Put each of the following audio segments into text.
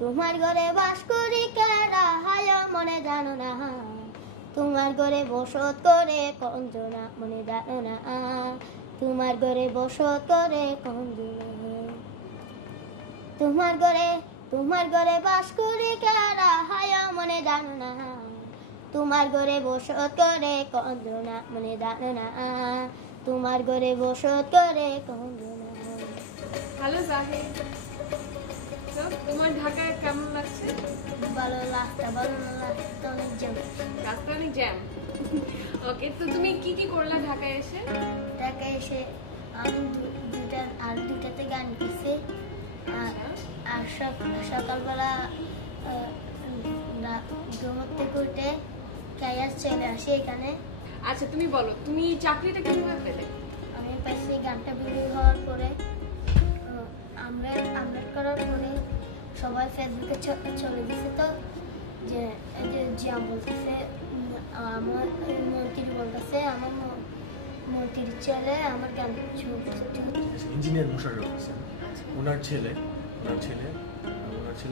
তোমার ঘরে বাস করি কেডা হায় মনে জানো না, তোমার ঘরে বসত করে কঞ্জনা মনে জানো না, তোমার ঘরে বসত করে কঞ্জনা। তোমার ঘরে বাস করি কেডা হায় মনে জানো না, তোমার ঘরে বসত করে কঞ্জনা মনে জানো না, তোমার ঘরে বসত করে কঞ্জনা। হ্যালো জাহিদ, তো তোমার ঢাকায় কেমন লাগছে? ভালো লাগছে, ভালো লাগছে, অনেক জ্যাম। রাস্তা অনেক জ্যাম। ওকে, তো তুমি কি কি করলা ঢাকায় এসে? ঢাকায় এসে আমি দুইটাতে গান গেছি, আর সকালবেলা ঘুমোতে উঠে ক্যারিয়ার চলে আসি এখানে। আচ্ছা, তুমি বলো তুমি চাকরিটা কিভাবে পেলে? আমি পাইছি গানটা বের হওয়ার পরে, আমরা করার পরে সবাই ফেসবুকে চলে দিছে, তো যে এই যে জিয়া বলতেছে, আমার মন্ত্রী বলতেছে, আমার মন্ত্রীর ছেলে আমার গান ইঞ্জিনিয়ার মুশাররফ হোসেন, ওনার ছেলে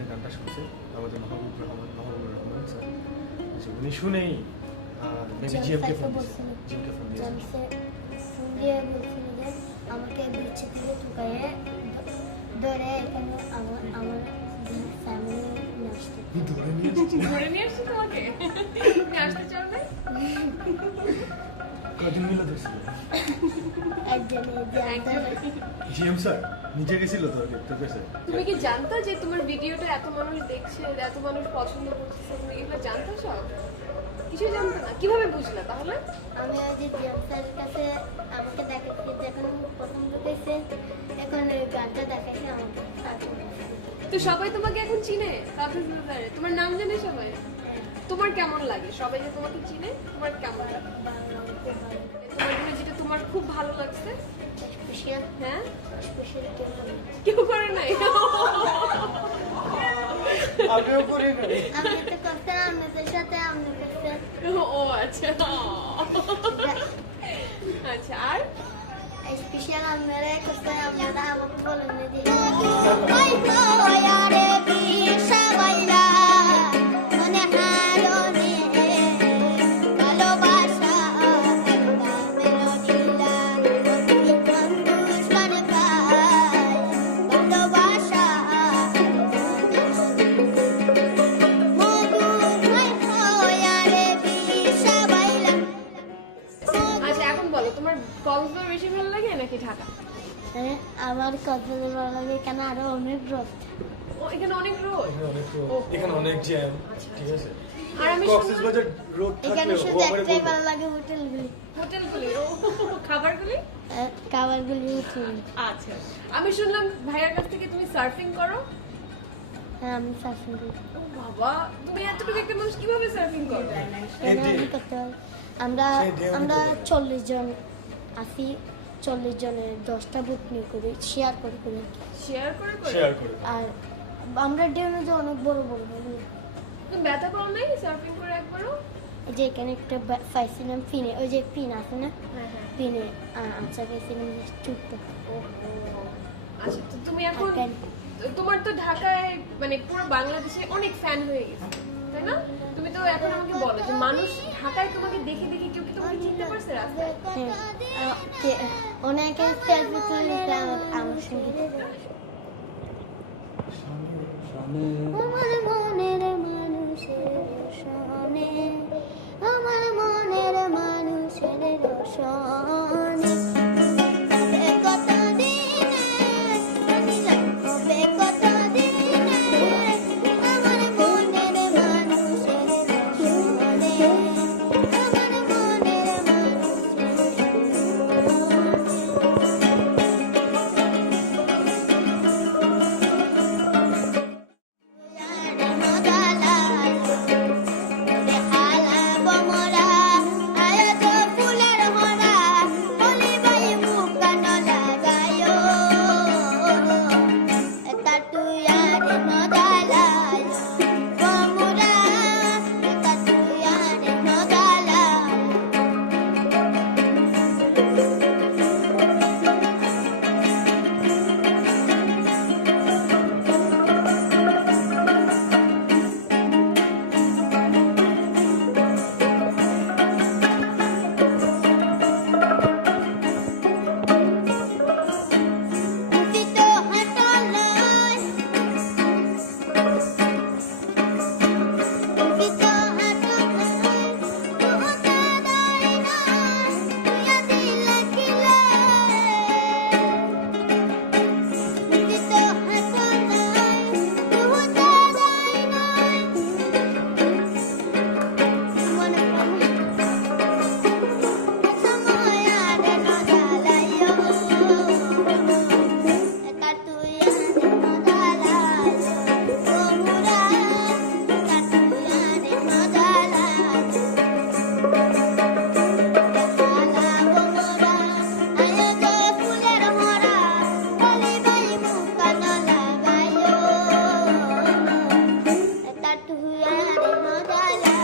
গানটা শুনছে, আমাদের মাহবুবুর রহমান স্যার। উনি শুনেই জিএমকে ফোন দিয়েছিল, দিয়ে বলছিল যে আমাকে বিচ্ছে থেকে ঢুকাইয়ে ধরে এখানে আমার ফ্যামিলি নিয়ে আসতে। ধরে নিয়ে আসছি তোমাকে? তুমি আসতে চাও না? কদিন মিলে ধরছিল একজনে জিএম স্যার নিজে গেছিল তোর কাছে। তুমি কি জানতা যে তোমার ভিডিওটা এত মানুষ দেখছে, এত মানুষ পছন্দ করতেছে? তুমি এগুলো জানতো সব? কিছু জানতো না? কিভাবে বুঝলা তাহলে? আমি ওই যে জিএম স্যারের কাছে আমাকে দেখাচ্ছি, যখন প্রথম ঢুকেছে এখন ওই গানটা দেখাচ্ছে আমাকে। তো সবাই তোমাকে এখন চিনে? তোমার নাম জানে সবাই? তোমার কেমন লাগে সবাই যে তোমাকে চিনে? তোমার কেমন লাগে? তোমার জন্য যেটা তোমার খুব ভালো লাগছে? হ্যাঁ, কেউ করে নাই। আমিও করি না। আমি তো করতে আপনাদের সাথে আপনি করতে। ও আচ্ছা। আচ্ছা, আর স্পেশাল আপনারা করতে, আপনারা আমাকে বলেন না যে কক্সবাজার বেশি ভালো লাগে নাকি ঢাকা? আমার কক্সবাজার ভালো লাগে, কেন আরো অনেক রোদ। ও এখানে অনেক রোদ, এখানে অনেক জ্যাম, ঠিক আছে। আর আমি কক্সবাজার রোড এখানে থাকলে শুধু একটাই ভালো লাগে, হোটেলগুলি। খাবারগুলি হোটেল। আচ্ছা, আমি শুনলাম ভাইয়ার কাছ থেকে তুমি সার্ফিং করো। হ্যাঁ, আমি সার্ফিং করি। ও বাবা, তুমি এতটুকু একটা মানুষ কিভাবে সার্ফিং করবে? আমি করতে পারি। আমরা 40 জন আছি, 40 জনের 10টা বুট নিয়ে করি, শেয়ার করে। শেয়ার করে। আর আমরা ডেউনে যে অনেক বড় তুমি ব্যথা পাও নাই সার্ফিং করে একবারও? এই যে এখানে একটা পাইছিলাম পিনে, ওই যে পিন আছে না, হ্যাঁ হ্যাঁ। পিনে আচ্ছা পাইছিলাম ছোট্ট। আচ্ছা, তো তুমি এখন তোমার তো ঢাকায় মানে পুরো বাংলাদেশে অনেক ফ্যান হয়ে গেছে, তাই না? তুমি তো এখন আমাকে বলো যে মানুষ ঢাকায় তোমাকে দেখে দেখে কেউ কি তোমাকে চিনতে পারছে রাস্তায়? অনেকে সেলফি তুলে আমার সঙ্গে।